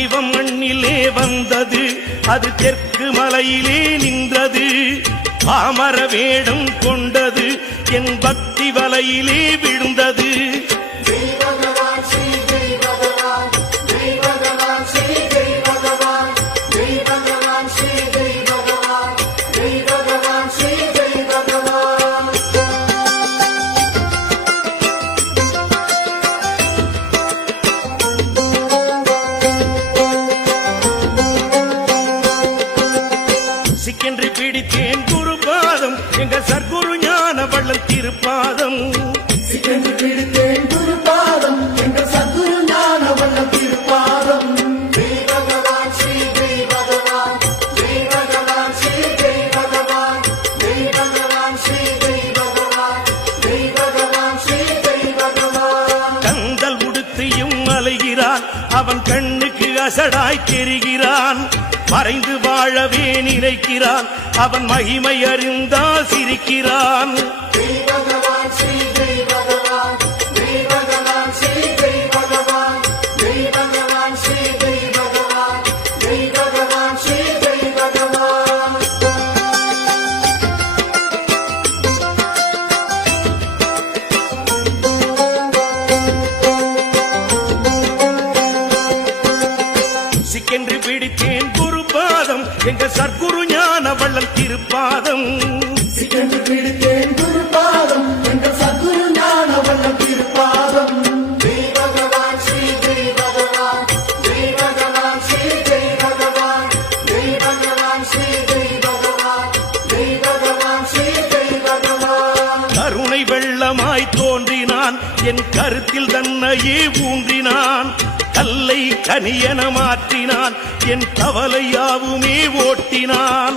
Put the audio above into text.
தெய்வம் மண்ணிலே வந்தது. அது தெற்கு மலையிலே நின்றது. பாமர வேடம் கொண்டது. என் பக்தி வலையிலே விழுந்தது. சிக்கென்று பிடித்தேன் குரு பாதம் எங்கள் சர்க்குரு ஞான வள்ளல் திருப்பாதம். சிக்கென்று பிடித்தேன் குருபாதம். எங்கள் சத்குரு ஞான வல்ல திருப்பாதம். அவன் கண்ணுக்கு அசடாய் தெரிகிறான். மறைந்து வாழவே நினைக்கிறான். அவன் மகிமை அறிந்தால் சிரிக்கிறான். சிக்கென்று பிடித்தேன் குரு பாதம் எங்கள் சர்க்குரு ஞான வள்ளல் திருப்பாதம். சிக்கென்று பிடித்தேன் குருபாதம். எங்கள் சத்குரு ஞான வல்ல திருப்பாதம். கருணை வெள்ளமாய் தோன்றினான். என் கருத்தில் தன்னையே ஊன்றினான். கல்லை கனியன மாற்றினான். என் கவலையாவுமே ஓட்டினான்.